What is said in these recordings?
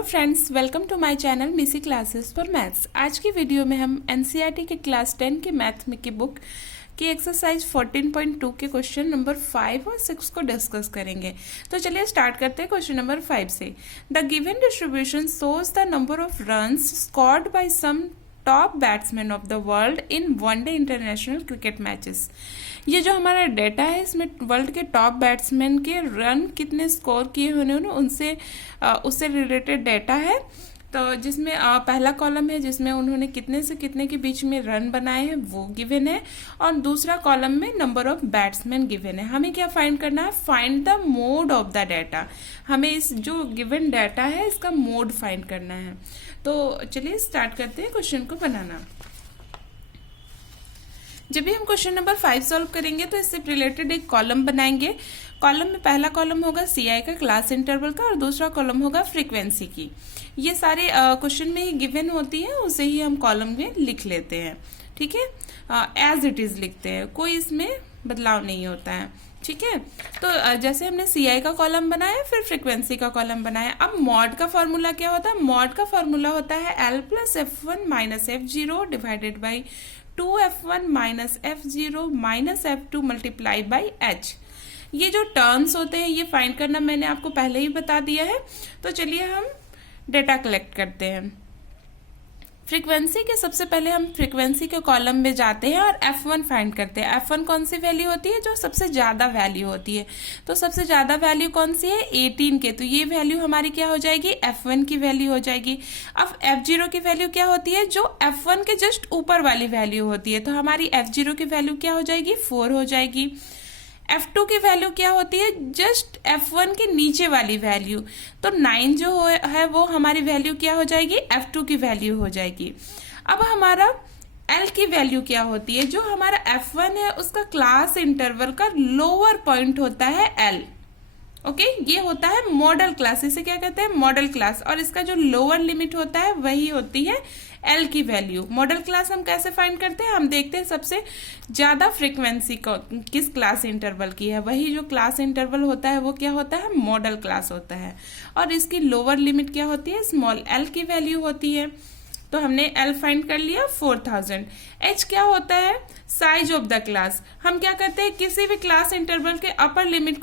Hello friends, welcome to my channel Missy classes for maths. आज की video में हम एनसीईआरटी के क्लास 10 के मैथ में की बुक की एक्सरसाइज 14.2 के क्वेश्चन नंबर 5 और 6 को डिस्कस करेंगे। तो चलिए स्टार्ट करते हैं क्वेश्चन नंबर 5 से। The given distribution shows the number of runs scored by some top batsman of the world in one day international cricket matches. ये जो हमारा डेटा है, इसमें वर्ल्ड के टॉप बैट्समैन के रन कितने स्कोर किए उन्होंने उससे रिलेटेड डेटा है। तो जिसमें पहला कॉलम है जिसमें उन्होंने कितने से कितने के बीच में रन बनाए हैं वो गिवन है, और दूसरा कॉलम में नंबर ऑफ बैट्समैन गिवन है। हमें क्या फाइंड करना है? Find the mode of the data. हमें इस जो गिवन डेटा है इसका मोड फाइंड करना है। तो चलिए स्टार्ट करते हैं क्वेश्चन को बनाना। जब भी हम क्वेश्चन नंबर 5 सॉल्व करेंगे तो इससे रिलेटेड एक कॉलम बनाएंगे। कॉलम में पहला कॉलम होगा सीआई का, क्लास इंटरवल का, और दूसरा कॉलम होगा फ्रीक्वेंसी की। ये सारे क्वेश्चन में ही गिवन होती है, उसे ही हम कॉलम में लिख लेते हैं। ठीक है, एज इट इज लिखते हैं, कोई इसमें बदलाव नहीं होता है। ठीक है, तो जैसे हमने सीआई का कॉलम बनाया, फिर फ्रीक्वेंसी का कॉलम बनाया। अब मॉड का फॉर्मूला क्या होता है? मॉड का फॉर्मूला होता है L plus F1 minus F0 divided by 2F1 minus F0 minus F2 multiply by H। ये जो टर्म्स होते हैं ये फाइंड करना मैंने आपको पहले ही बता दिया है। तो चलिए हम डेटा कलेक्ट करते हैं। फ्रीक्वेंसी के सबसे पहले हम फ्रीक्वेंसी के कॉलम में जाते हैं और F1 फाइंड करते हैं। F1 कौन सी वैल्यू होती है? जो सबसे ज्यादा वैल्यू होती है। तो सबसे ज्यादा वैल्यू कौन सी है? 18 के। तो ये वैल्यू हमारी क्या हो जाएगी? F1 की वैल्यू हो जाएगी। अब F0 की वैल्यू क्या होती है? जो F1 के जस्ट ऊपर वाली वैल्यू होती है। तो हमारी F0 की वैल्यू क्या हो जाएगी? 4 हो जाएगी। F2 की वैल्यू क्या होती है? जस्ट F1 के नीचे वाली वैल्यू। तो 9 जो है वो हमारी वैल्यू क्या हो जाएगी? F2 की वैल्यू हो जाएगी। अब हमारा L की वैल्यू क्या होती है? जो हमारा F1 है उसका क्लास इंटरवल का लोअर पॉइंट होता है L। ओके, ये होता है मॉडल क्लास। इसे क्या कहते हैं? Model class. और इसका जो लोअर लिमिट होता है वही होती है L की वैल्यू। मॉडल क्लास हम कैसे फाइंड करते हैं? हम देखते हैं सबसे ज्यादा फ्रीक्वेंसी किस क्लास इंटरवल की है। वही जो क्लास इंटरवल होता है वो क्या होता है? मॉडल क्लास होता है। और इसकी लोअर लिमिट क्या होती है? स्मॉल L की वैल्यू होती है। तो हमने L फाइंड कर लिया 4000। H क्या होता है? Size of the class. हम क्या करते हैं? किसी भी क्लास इंटरवल के अपर लिमिट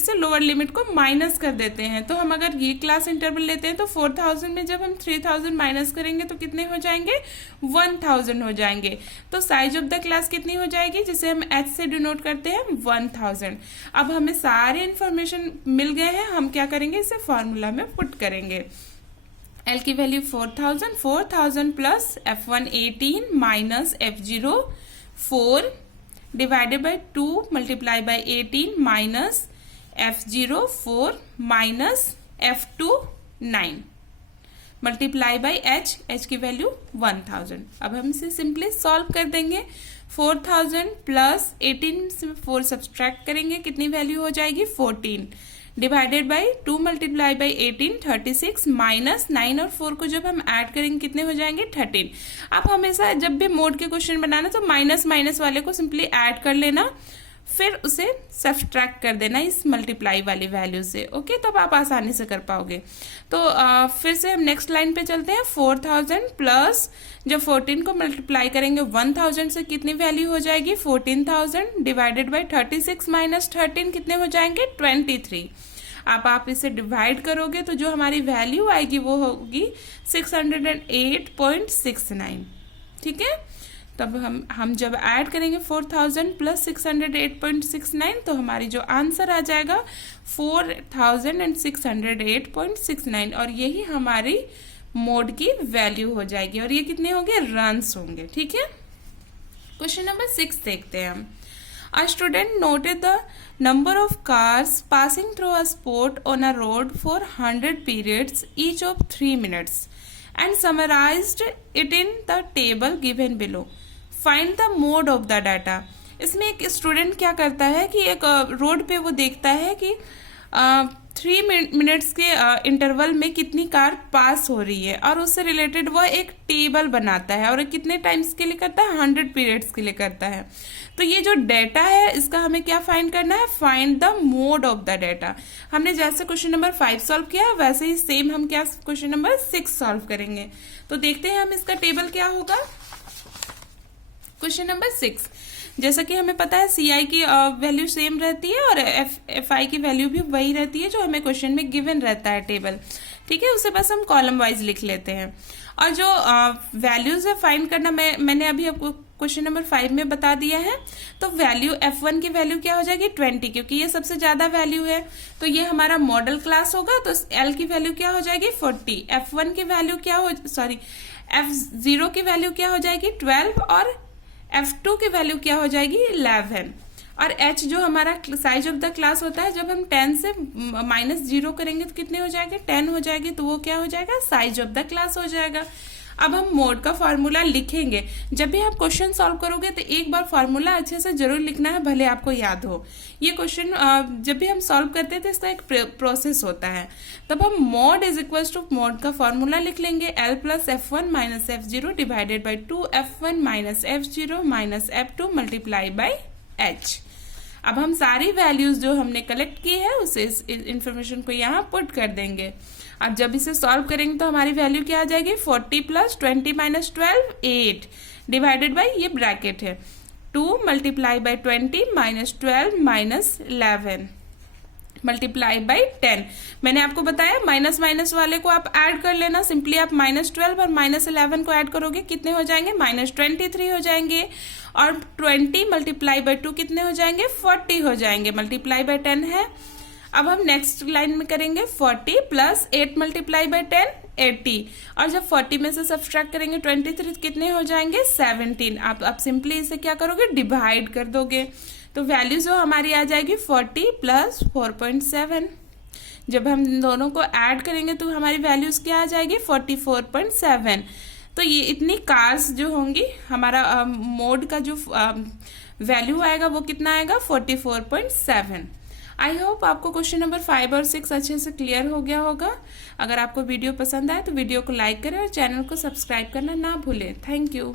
से लोअर लिमिट को माइनस कर देते हैं। तो हम अगर ये क्लास इंटरवल लेते हैं तो 4000 में जब हम 3000 माइनस करेंगे तो कितने हो जाएंगे? 1000 हो जाएंगे। तो साइज ऑफ द क्लास कितनी हो जाएगी? जिसे हम H से डिनोट करते हैं 1000। अब हमें सारे इंफॉर्मेशन मिल गए हैं। हम क्या करेंगे? इसे फॉर्मूला में पुट करेंगे। L की value 4000 plus F1 18 minus F0 4 divided by 2 multiply by 18 minus F0 4 minus F2 9 multiply by H की वैल्यू 1000। अब हम इसे सिंपली सॉल्व कर देंगे। 4000 प्लस 18 से 4 सब्सट्रैक्ट करेंगे, कितनी वैल्यू हो जाएगी? 14 divided by 2 multiply by 18 36 minus 9 और 4 को जब हम ऐड करेंगे कितने हो जाएंगे? 13। अब हमेशा जब भी मोड के क्वेश्चन बनाना तो माइनस माइनस वाले को सिंपली ऐड कर लेना, फिर उसे सब्सट्रैक्ट कर देना इस मल्टीप्लाई वाली वैल्यू से। ओके, तब आप आसानी से कर पाओगे। तो फिर से हम नेक्स्ट लाइन पे चलते हैं। 4000 प्लस जब 14 को मल्टीप्लाई करेंगे 1000 से कितनी वैल्यू हो जाएगी? 14000 डिवाइडेड बाई 36 माइनस 13 कितने हो जाएंगे? 23। अब आप इसे डिवाइड करोगे तो जो हमारी वैल्यू आएगी वो होगी 608.69। ठीक है, तब हम जब ऐड करेंगे 4000 प्लस 608.69 तो हमारी जो आंसर आ जाएगा 4608.69, और यही हमारी मोड की वैल्यू हो जाएगी। और ये कितने होंगे? रन्स होंगे। ठीक है, क्वेश्चन नंबर 6 देखते हैं हम। A student noted the number of cars passing through a spot on a road for 100 periods each of 3 minutes and summarized it in the table given below. Find the mode of the data. इसमें एक student क्या करता है कि एक road पे वो देखता है कि 3 मिनट्स के इंटरवल में कितनी कार पास हो रही है, और उससे रिलेटेड वो एक टेबल बनाता है, और कितने टाइम्स के लिए करता है, 100 पीरियड्स के लिए करता है। तो ये जो डेटा है इसका हमें क्या फाइंड करना है, find the mode of the data. हमने जैसे क्वेश्चन नंबर 5 सॉल्व किया वैसे ही सेम हम क्या क्वेश्चन नंबर 6 सॉल्व करेंगे। तो देखते हैं हम इसका टेबल क्या होगा। क्वेश्चन नंबर 6, जैसा कि हमें पता है CI की वैल्यू सेम रहती है और FI की वैल्यू भी वही रहती है जो हमें क्वेश्चन में गिवन रहता है टेबल, ठीक है। उसे बस हम कॉलम वाइज लिख लेते हैं। और जो वैल्यूज है फाइंड करना मैंने अभी आपको क्वेश्चन नंबर 5 में बता दिया है। तो वैल्यू F1 की वैल्यू क्या हो जाएगी 20, क्योंकि ये सबसे ज्यादा वैल्यू है। तो ये हमारा मॉडल क्लास होगा, तो L की वैल्यू क्या हो जाएगी 40, F1 की वैल्यू क्या हो F0 की वैल्यू क्या हो जाएगी 12, और F2 की वैल्यू क्या हो जाएगी 11। और H जो हमारा साइज ऑफ द क्लास होता है, जब हम 10 से -0 करेंगे तो कितने हो जाएंगे 10 हो जाएगी, तो वो क्या हो जाएगा साइज ऑफ द क्लास हो जाएगा। अब हम मोड का फॉर्मूला लिखेंगे। जब भी आप क्वेश्चन सॉल्व करोगे तो एक बार फॉर्मूला अच्छे से जरूर लिखना है, भले आपको याद हो। ये क्वेश्चन जब भी हम सॉल्व करते हैं तो इसका एक प्रोसेस होता है। तब हम mode is equal to mode का फॉर्मूला लिख लेंगे, L plus F1 minus F0 divided by 2F1 minus F0 minus F2 multiply by H। अब हम सारी वैल्यूज जो हमने कलेक्ट की है उसे इस इंफॉर्मेशन को यहाँ पुट कर देंगे। अब जब इसे सॉल्व करेंगे तो हमारी वैल्यू क्या आ जाएगी 40 प्लस 20 माइनस 12 8 डिवाइडेड बाई ये ब्रैकेट है 2 multiply by 20 minus 12 minus 11 multiply by 10। मैंने आपको बताया माइनस माइनस वाले को आप ऐड कर लेना, सिंपली आप -12 और -11 को ऐड करोगे कितने हो जाएंगे -23 हो जाएंगे, और 20 मल्टीप्लाई बाई 2 कितने हो जाएंगे 40 हो जाएंगे, मल्टीप्लाई बाई 10 है। अब हम नेक्स्ट लाइन में करेंगे 40 प्लस 8 मल्टीप्लाई बाई 10 80, और जब 40 में से सब्सट्रैक्ट करेंगे 23 कितने हो जाएंगे 17। आप सिंपली इसे क्या करोगे डिवाइड कर दोगे, तो वैल्यू जो हमारी आ जाएगी 40 प्लस 4.7। जब हम दोनों को ऐड करेंगे तो हमारी वैल्यूज क्या आ जाएगी 44.7। तो ये इतनी कार्स जो होंगी, हमारा मोड का जो वैल्यू आएगा वो कितना आएगा 44.7। आई होप आपको क्वेश्चन नंबर 5 और 6 अच्छे से क्लियर हो गया होगा। अगर आपको वीडियो पसंद आए तो वीडियो को लाइक करें और चैनल को सब्सक्राइब करना ना भूलें। Thank you.